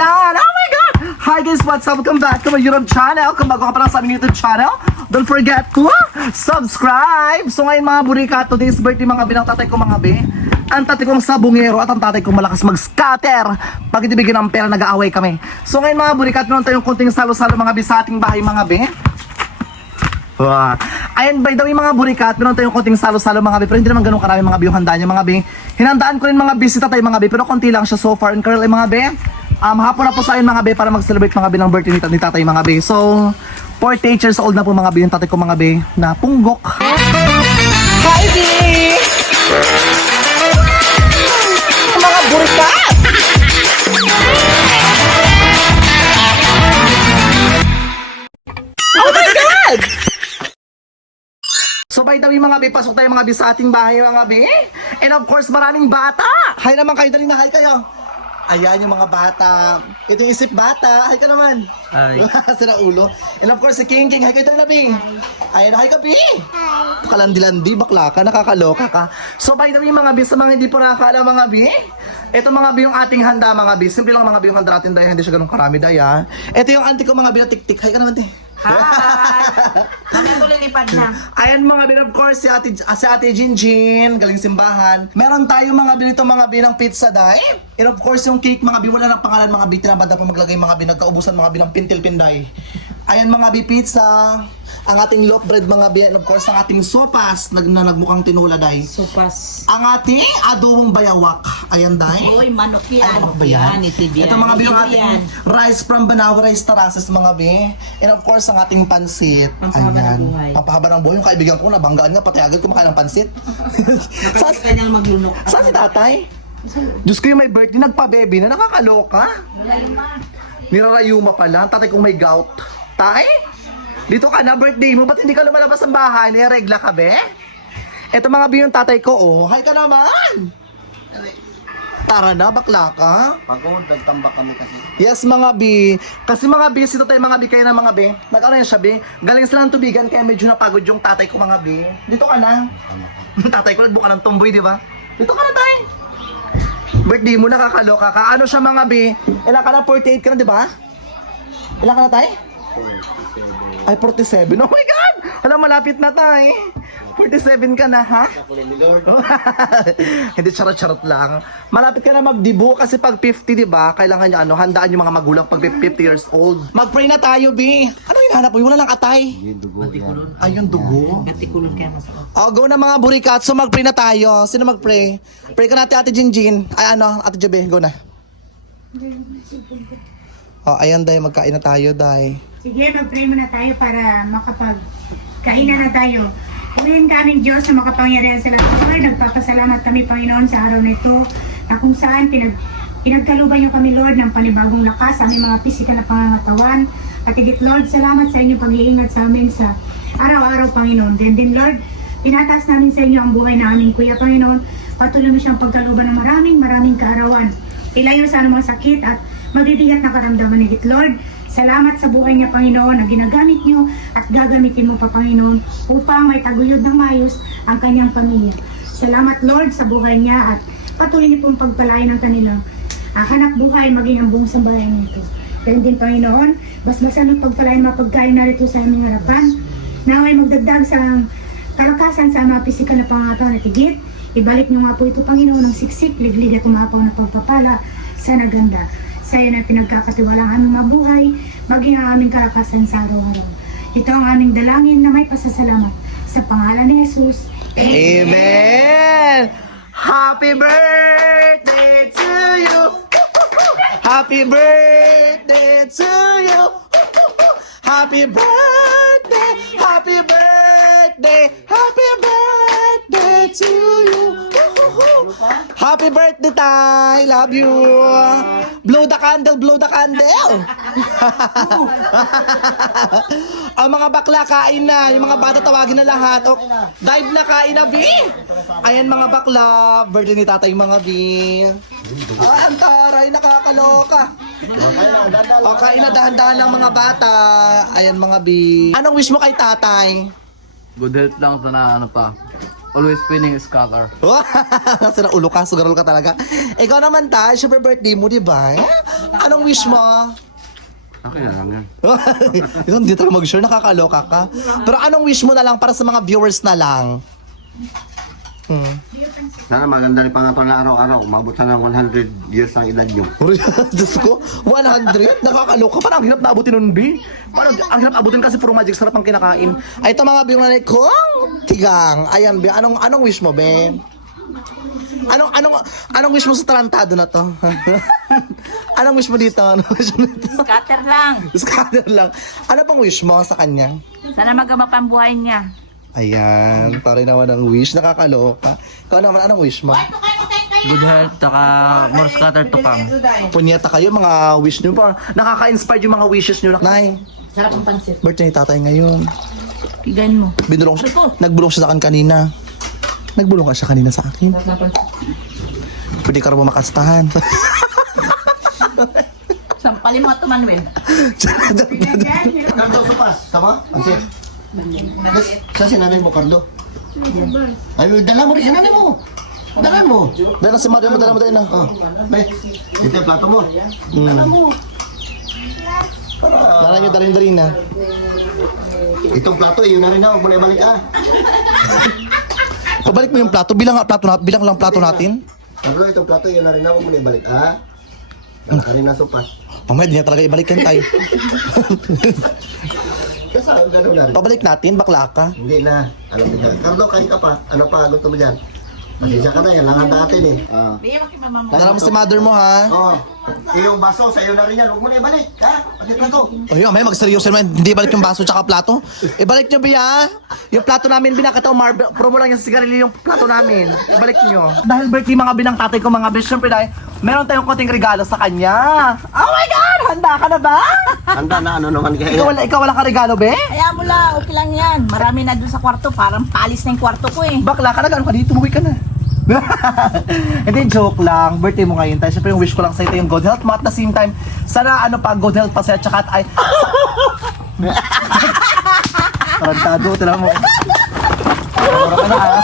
Yan! Oh my God! Hi guys, what's up? Welcome back to my YouTube channel. Kung bago ka pa lang sa aming YouTube channel, don't forget to subscribe! So ngayon mga burika, today's birthday mga binang tatay ko mga be. Ang tatay kong sabungero at ang tatay kong malakas mag-scatter. Pag hindi bigyan ng pera, nag-aaway kami. So ngayon mga burika, meron tayong konting salo-salo mga be sa ating bahay mga be. Ayan, by the way mga burikat, meron tayong konting salo-salo mga be, pero hindi naman ganun karami mga be yung handa niya mga be. Hinandaan ko rin mga bisita tayo mga be, pero konti lang siya so far. And currently mga be, hapon na po sa akin mga be para mag-celebrate mga be ng birthday ni tatay mga be. So, 48 years old na po mga be yung tatay ko mga be na punggok. Hi be! Mga burikat! Oh my God! So by the way mga be, pasok tayo mga be sa ating bahay mga be. And of course maraming bata. Hi naman kayo, dali na hi kayo. Ayan yung mga bata. Ito yung isip bata. Hi ka naman. Hi. Sira ulo. And of course si King King. Hi kayo dali na be. Ayan, hi ka be. Hi. Kalandi-landi, bakla ka, nakakaloka ka. So by the way mga be, sa mga hindi po nakakaalam mga be, ito mga be yung ating handa mga be. Simple lang mga be yung handa natin dahil hindi siya ganun karami daya. Ito yung auntie ko mga be na tik-tik. Hi ka naman te. Hi! Kami tuloy lipad na. Ayan mga bin, of course, si ate Jinjin, galing simbahan. Meron tayo mga binito mga binang pizza dahil. And of course, yung cake mga bin, wala ng pangalan mga bin, tinabad na po maglagay mga bin, nagkaubusan mga binang pintil pinday. Ayan mga bin, pizza. Ang ating loaf bread mga bin, and of course, ang ating sopas, na nagmukhang tinula dahil. Sopas. Ang ating adobong bayawak. Ayan dahil. Uy, manok yan. Ano ba yan? Yan. Ito mga bin, yung ating rice from Banawa Rice Terraces mga bin. And of course, ang ating pansit. Pampahaba ng buhay. Pampahaba ng buhay. Yung kaibigan ko, nabanggaan nga, pati agad kumakain ng pansit. Saan ka niyang maglunok. Saan si tatay? Diyos ko yung may birthday, nagpa-baby na, nakakaloka. Wala yung ma. Nirarayuma pala, tatay kong may gout. Tay? Dito ka na, birthday mo, ba't hindi ka lumalabas ng bahay? Niregla ka, be? Ito mga bi yung tatay ko, oh. Hi ka naman! Tara na, bakla ka. Pagod, nagtambak kami kasi. Yes mga bi. Kasi mga bi, sito tayo mga bi, kaya na mga bi. Nag-ano yan siya bi. Galing sila ng tubigan, kaya medyo napagod yung tatay ko mga bi. Dito ka na. Tatay ko nagbuka ng tomboy, di ba? Dito ka na tayo. Birthday mo, nakakaloka ka. Ano siya mga bi? Ilan ka na? 48 ka na, di ba? Ilan ka na tayo? Ay, 47. Oh my God! Alam, malapit na tayo. 47 ka na, ha? Hindi, charot-charot lang. Malapit ka na magdibo kasi pag 50, di ba? Kailangan niya, handaan yung mga magulang pag 50 years old. Mag-pray na tayo, B. Ano hinahanap mo? Wala lang atay. Yung dugo yan. Ay, yung dugo. Natikulon kaya masarap. Oh, go na mga burikat. So, mag-pray na tayo. Sino mag-pray? Pray ka natin, Ate Jinjin. Ay, Ate Jabe, go na. Oh, ayan, Day. Magkain na tayo, Day. Sige, mag-pray muna tayo para makapagkainan na tayo. Purihin ka aming Diyos na makapangyarihan sa lahat. Lord, nagpapasalamat kami, Panginoon, sa araw na ito na kung saan pinagkaluban niyo kami, Lord, ng panibagong lakas sa aming mga pisikal na pangangatawan. At higit, Lord, salamat sa inyong pag-iingat sa amin sa araw-araw, Panginoon. Then, Lord, pinataas namin sa inyo ang buhay na aming Kuya, Panginoon. Patuloy mo siyang pagkaluban ng maraming kaarawan. Ilayo sa anumang sakit at mabibigat na karamdaman. Higit, Lord, salamat sa buhay niya, Panginoon, na ginagamit niyo at gagamitin mo pa, Panginoon, upang may taguyod ng mayos ang kanyang pamilya. Salamat, Lord, sa buhay niya at patuloy niyo pong pagpalain ang kanilang hanap buhay, maging ang buong sambahayan nito. Ganun din, Panginoon, basbasan ng pagpalain mga pagkain narito sa aming harapan. Naway magdagdag sa kalakasan sa mga pisikal na pangataon at higit. Ibalik niyo nga po ito, Panginoon, ng siksik, liglig at umapaw na pagpapala sa naganda. Sa iyo na pinagkakatiwalaan aming mabuhay, maging ang aming kalakasan sa araw-araw. Ito ang aming dalangin na may pasasalamat. Sa pangalan ni Jesus. Amen! Happy birthday to you! Happy birthday to you! Happy birthday! Happy birthday! Happy birthday to you! Happy birthday, Tay! Love you! Blow the candle, blow the candle! Ang mga bakla, kain na. Yung mga bata, tawagin na lahat. O, dive na, kain na, B! Ayan mga bakla. Birthday ni tatay mga B. Ang taray, nakakaloka. O, kain na dahan-dahan ng mga bata. Ayan mga B. Anong wish mo kay tatay? Good health lang sana pa. Always winning scholar. Sira ulo ka, sugarol ka talaga. Ikaw naman ta, syempre birthday mo, di ba? Anong wish mo? Okay na lang yan. Ito, hindi talaga mag-sure, nakakaloka ka. Pero anong wish mo na lang para sa mga viewers na lang? Sana maganda rin pangatol na araw-araw. Umabot sana ng 100 years ang edad nyo. Diyos ko, 100? Nakakaloka. Parang ang hirap na abutin nun, B. Parang ang hirap abutin kasi puro magic sarap ang kinakain. Ay, ito mga biyong nanay kong tigang. Ayan, B. Anong wish mo, B? Anong wish mo sa tarantado na to? Anong wish mo dito? Anong wish mo dito? Scatter lang. Scatter lang. Ano pang wish mo sa kanya? Sana magama pang buhay niya. Ayan, pare naman ang wish. Nakakaloka. Ikaw naman, anong wish mo? Good health, taka more scatter to come. Punyeta kayo, mga wish nyo. Parang nakaka-inspire yung mga wishes nyo. Nay, Sarap ang pansit. birthday ni tatay ngayon. Kigain mo. Nagbulong siya sa akin kanina. Nagbulong ka siya kanina sa akin. Pwede ka rin mo makastahan. Sampalin mo ito, Manuel. Cardo, supas. Tama? Ansi. Sa sinanay mo, Cardo? Ay, dala mo rin sinanay mo. Dala mo. Dala si Mario, dala mo dahil na. Oh. Ay, ito yung plato mo. Dala mo. Dala nyo, dala na. Itong plato, yun na rin na. Huwag mo na ibalik ah. Pabalik mo yung plato, bilang lang plato natin. Cardo, itong plato, yun na rin na. Huwag mo na ibalik ah. Kanina supas. Mamaya, di niya talaga ibalik yan tayo. Kasi gano'n na rin. Pabalik natin, bakla ka. Hindi na. Ano ba? Cardo, kain ka pa. Ano pa? Gusto mo dyan? Pasensya ka na. Yan lang ang natin eh. Dala mo si mother mo, ha? Oh, yung baso, sa'yo na rin yan. Huwag mo na ibalik, ha? Pati plato. O yun, mamaya magseryoso naman. Hindi balik yung baso tsaka plato. Ibalik nyo, Bia. Yung plato namin, binakataw, promo lang yung sigarilyo yung plato namin. Ibalik nyo. Dahil birthday mga binang tatay ko, mga bis, syempre dahil meron tayong konting regalo sa kanya. Oh my God! Handa ka na ba? Handa na ano naman kaya. Ikaw wala ka regalo, be? Kaya mo lang, okay lang yan. Marami na doon sa kwarto. Parang palis na yung kwarto ko eh. Bakla ka na, gano'n ka dito, umuwi ka na. Hindi, joke lang. Birthday mo ngayon tayo. Siyempre yung wish ko lang sa ito yung good health mo. At the same time, sana ano pa, good health pa sa'yo. Tsaka at ay... Tarantado, tila mo. Mura ka na ah.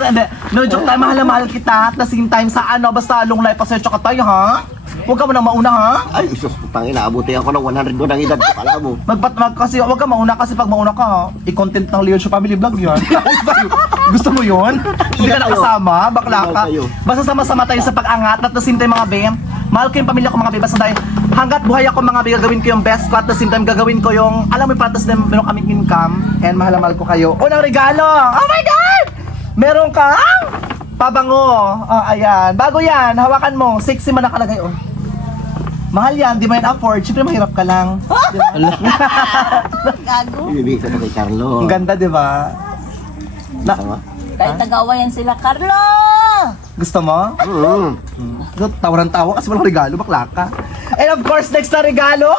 Hindi. No joke tayo, mahal na mahal kita. At the same time, sa ano, basta long life pa sa'yo. Tsaka tayo, ha? Huwag ka mo nang mauna, ha? Ay, isos, putang ina, abuti ako ng 100 mo ng edad ko, kala mo. Kasi wag ka mauna kasi pag mauna ka, ha, i-content ng Leon Show Family Vlog yan. Gusto mo yun? Hindi ka nakasama, bakla ka. Basta sama-sama tayo sa pag-angat at the same time mga be, mahal ko yung pamilya ko mga be, basta dahil hanggat buhay ako mga be, gagawin ko yung best ko at the same time gagawin ko yung, alam mo yung patas na meron kaming income and mahal na mahal ko kayo. Unang regalo! Oh my God! Meron kang pabango. Oh, ayan. Bago yan, hawakan mo. Sexy man nakalagay, oh. Mahal yan, di mo yan afford. Siyempre mahirap ka lang. Gago. Ibibigay ko na kay Carlo. Ang ganda, di ba? Tama? Kahit nag-awayan sila, Carlo! Gusto mo? Tawa ng tawa kasi walang regalo, bakla ka. And of course, next na regalo!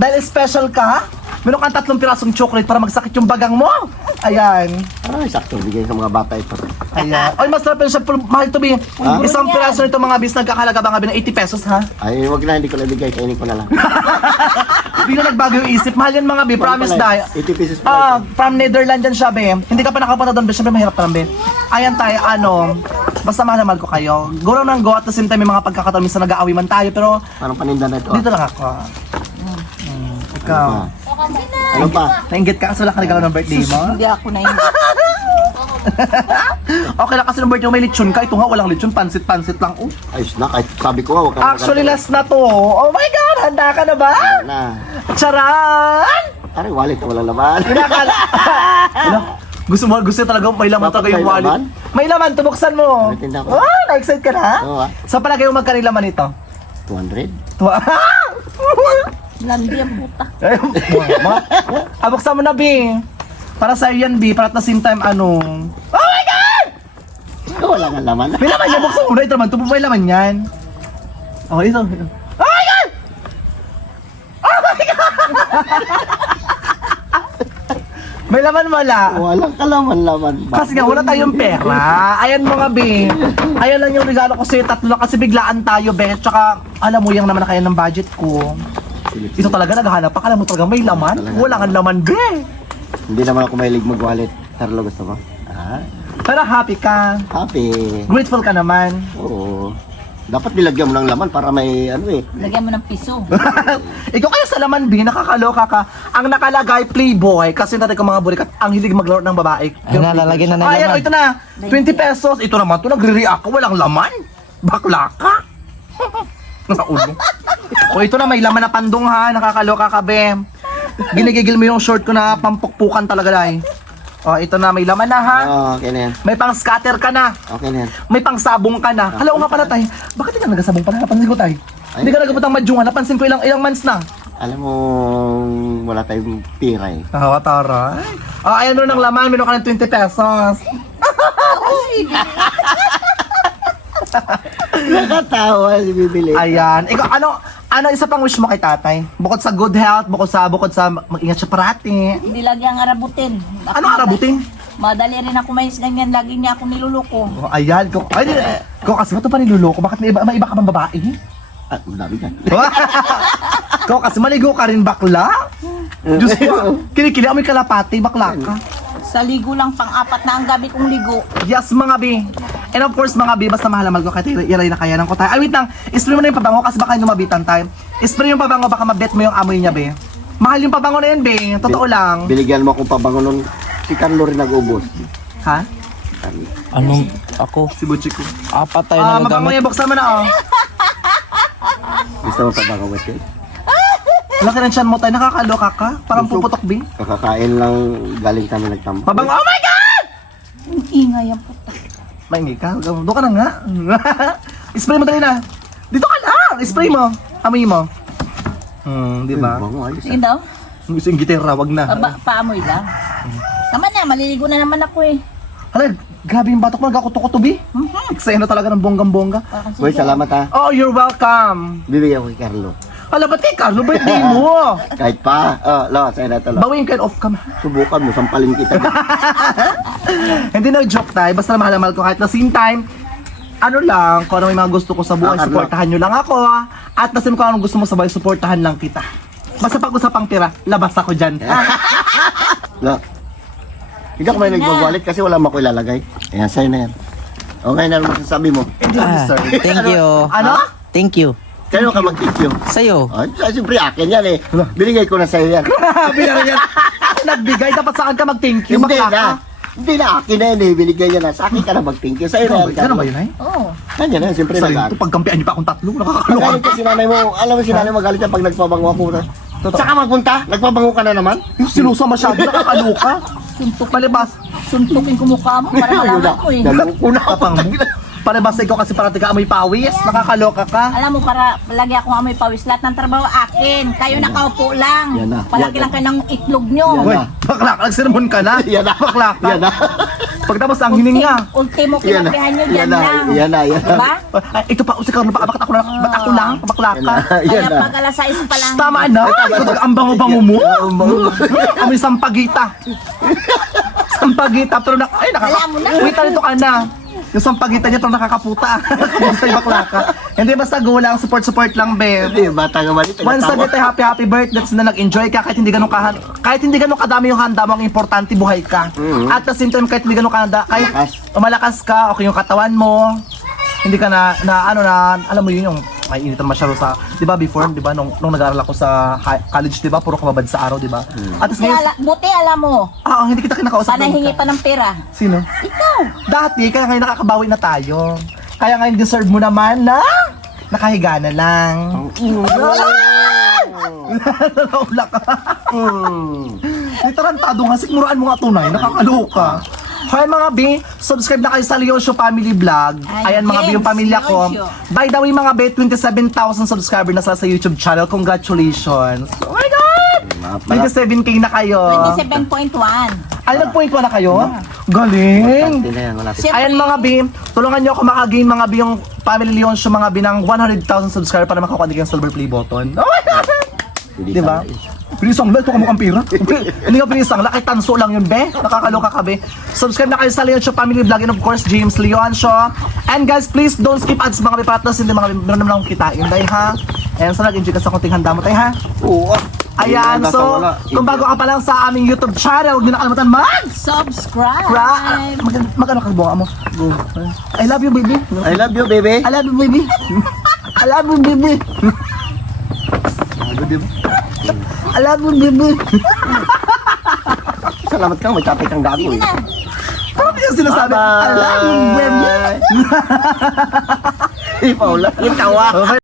Dahil special ka, meron kang 3 pirasong chocolate para magsakit yung bagang mo. Ayan. Ay, sakto, bigay sa mga bata ito. Ayan. Ay, mas sarap siya. Mahal to be. Isang piraso nito mga bis, nagkakalaga ba nga ng 80 pesos, ha? Ay, wag na, hindi ko na ibigay, kainin ko na lang. Hindi na nagbago yung isip. Mahal yan mga be, promise dahil. 80 pesos pa. From Netherlands yan siya, be. Hindi ka pa nakapunta doon, be. Siyempre mahirap pa lang, be. Ayan tayo, ano. Basta mahal na mahal ko kayo. Go lang ng go at the same time may mga pagkakataon. Minsan nag-aawi man tayo, pero Parang paninda na ito. dito lang ako. Ikaw. Ano pa? Nainggit ka kasi wala ka regalo ng birthday mo? Hindi ako na yun. Okay lang kasi ng birthday mo may lechon ka. Ito nga walang lechon, pansit-pansit lang. Oh. Ayos na, kahit sabi ko, wag ka Actually last na to. Oh my God, handa ka na ba? na. Charan! Aray, wallet, wala laman. Pinakala. Ano? Gusto talaga, may laman Bakit talaga yung may wallet. laman? May laman, tubuksan mo. May tinda ko. Oh, na-excite ka na? Oo, ah. Sa palagay mo magkano yung laman ito? 200? Landi ang puta. Eh, mama. Buksan mo na, B. Para sa'yo yan, B. Para at the same time, ano. Oh my God! Wala nga laman. May laman yan. Buksan mo na ito naman. Tupo may laman yan. Oh, ito. Oh my God! Oh my God! May laman wala. Walang kalaman-laman. Kasi nga wala tayong pera. Ayan mga be. Ayan lang yung regalo ko sa'yo. 3 lang kasi biglaan tayo, be. Tsaka alam mo yung naman na kaya ng budget ko. Ito talaga naghahanap pa. Alam mo talaga may laman? Talaga. Wala kang laman, be. Hindi naman ako mahilig mag-wallet. Carlo, gusto mo? Pero happy ka. Happy. Grateful ka naman. Oo. Dapat nilagyan mo ng laman para may ano eh. Lagyan mo ng piso. Ikaw kaya sa laman, B, nakakaloka ka. Ang nakalagay, Playboy, kasi natin ko mga bulikat, ang hilig maglaro ng babae. Ay, nalalagyan na ng Ayan, laman. ito na. 20 pesos. Ito naman, ito nagre-react ka. Walang laman. Bakla ka. Nasa ulo. O ito na, may laman na pandong ha. Nakakaloka ka, be. Ginigigil mo yung short ko na pampukpukan talaga dahil. O, ito na, may laman na ha. Oo, okay na yan. May pang scatter ka na. Okay na yan. May pang sabong ka na. Hala, nga pala tayo. Bakit hindi ka nagasabong pala? Napansin ko tayo. Hindi ka nagabot ng madyungan. Napansin ko ilang months na. Alam mo, wala tayong pira eh. Tawa, taray. Ayan mo ng laman. Meron ka ng 20 pesos. Nakatawa si Bibili. Ayan. Ikaw, ano isa pang wish mo kay tatay? Bukod sa good health, bukod sa mag-ingat siya parati. Hindi lagi ang arabutin. Ano arabutin? Madali rin ako mais ganyan. Lagi niya ako niluloko. Oh, ayan. Ikaw kasi ito pa niluloko. Bakit may iba ka bang babae? At madami ka. Ikaw kasi maligo ka rin bakla? Diyos ko. Kinikili amoy kalapati, bakla ka. Sa ligo lang, pang-apat na ang gabi kong ligo. Yes, mga bi. And of course, mga bi, basta mahal ko kahit iray na kaya ng ko tayo. Ay, wait lang. Spray mo na yung pabango kasi baka yung mabitan tayo. Spray yung pabango, baka mabet mo yung amoy niya, be. Mahal yung pabango na yun, be. Totoo lang. Binigyan mo akong pabango nun. Si Carlo rin nag-ubos. Ha? Anong ako? Si Butchik ko. Apat tayo Mabango nagagamit. yan, buksan mo na, oh. Gusto mo pabango ba siya? Laki ng tiyan mo tayo, nakakaloka ka. Parang puputok, be. Kakakain lang galing kami nagtampo. Pabango, oh my God! Ang ingay ang puta. Maingay ka, doon ka na nga. Spray mo dali na. Dito ka lang, spray mo. Amoy mo. Di ba? Bango, ayos Sige daw. Gusto yung gitera, wag na. Paamoy lang. Tama na, maliligo na naman ako eh. Hala, grabe yung batok mo, nagkakuto-kuto, be. Eksena talaga ng bonggang-bongga. Parang Boy, sige. salamat ha. Oh, you're welcome. Bibigyan ko kay Carlo. Hala, ba't kay Carlo, birthday mo? Kahit pa. Oh, lo, sa'yo na ito, lo. Bawin ka off ka. Subukan mo, sampalin kita. Hindi na joke tayo, basta mahal na mahal ko kahit na same time. Ano lang, kung ano may mga gusto ko sa buhay, Carlo. supportahan nyo lang ako. At nasim kung anong gusto mo sa buhay, supportahan lang kita. Basta pag-usapang tira, labas ako dyan. Lo. Hindi ako may nagbabalit kasi wala mo ako ilalagay. Ayan, sa'yo na yan. Okay na naman sasabi mo. Hindi mo deserve. Thank you. Ano? Thank you. Kaya ka mag-thank you. Sa'yo. Ay, siyempre akin yan eh. Binigay ko na sa'yo yan. Grabe na yan. Nagbigay, dapat saan ka mag-thank you, Hindi bakla ka. na. Hindi na, akin na yan eh. Binigay yan na. Sa akin ka na mag-thank you. Sa'yo na yan. Ganun ba yun ay? Oo. Kanya na, siyempre Sa nag-aaral. ito, pagkampihan niyo pa akong tatlo, nakakaloka. Magalit ka si nanay mo. Alam mo si nanay magalit yan pag nagpabango ako. Totoo. Saka magpunta, nagpabango ka na naman. Yung sinusa masyado, nakakaloka. Suntok. Palibas. Suntukin ko mukha mo para malaman ko eh. Dalawang kuna Tapang mo. Palibas ikaw kasi parati ka amoy pawis. Nakakaloka ka. Alam mo, para lagi akong amoy pawis. Lahat ng trabaho akin. Kayo nakaupo lang. Yan na. Palagi Yan lang kayo ng itlog nyo. Yan Uy, na. bakla ka, nagsermon ka na. Yan na. Bakla ka. Yan na. Pagtapos ang hining niya. Ultimo Yan na. kinapihan nyo, Yan yan na. lang. Yan na. Yan na. Diba? Ay, ito pa, si Carlo, bakit ako lang? Ba't ako lang? Bakla Yan ka. na. Kaya Yan na. pag alas 6 pa lang. Tama na. Ang bango-bango mo. Amoy sampagita. Sampagita, pero Alam mo na. Wait, dito ka na. Yung sampagita niya, pero nakakaputa. Basta yung bakla ka. Hindi, basta go lang, support lang, be. Hindi, bata nga malit. Once again, happy birthday na nag-enjoy ka kahit hindi ganun kadami yung handa mo, ang importante buhay ka. At the same time, kahit hindi ganun kahanda, kahit malakas ka, okay yung katawan mo, hindi ka na alam mo yun yung may initan masyado sa, di ba before, di ba, nung nag-aaral ako sa college, di ba, puro kababad sa araw, di ba? At Buti, ngayon, buti alam mo. hindi kita kinakausap. Sana hingi pa ng pera. Sino? Ikaw. Dati, kaya ngayon nakakabawi na tayo. Kaya ngayon deserve mo naman na nakahiga na lang. Nakaula ka. May tarantado nga, sikmuraan mo nga tunay, nakakaloka. Hi mga B, subscribe na kayo sa Leosio Family Vlog. Ay, Ayan mga B, yung yes, pamilya ko. Leosio. By the way mga B, 27,000 subscriber na sila sa YouTube channel. Congratulations. Oh my God! 27K na kayo. 27.1. Ay, nag-point na kayo? Galing! Hindi na yan, wala. Siyempre, Ayan mga B, tulungan nyo ako makagain mga B yung Family Leonsio mga B ng 100,000 subscriber para makakuha ng silver play button. Oh my God! Hindi Diba? sana. Pinisang lang, ito kamukhang pira. Hindi ka pinisang lang, kahit tanso lang yun, be. Nakakaloka ka, be. Subscribe na kayo sa Leon Show Family Vlog and of course, James Leon Show. And guys, please don't skip ads mga be, para hindi mga meron naman akong kitain, day ha. And sana nag-enjoy ka sa konting handa mo, tay ha. Oo. Ayan, so, kung bago ka pa lang sa aming YouTube channel, huwag nyo nakalimutan Subscribe! mag-ano ka buka mo? I love you, baby. I love you, baby. I love you, baby. I love you, baby. I love you, baby. Salamat ka, may topic kang gago eh. Ano yung sinasabi? I love you, baby. Ipaula. Yung tawa.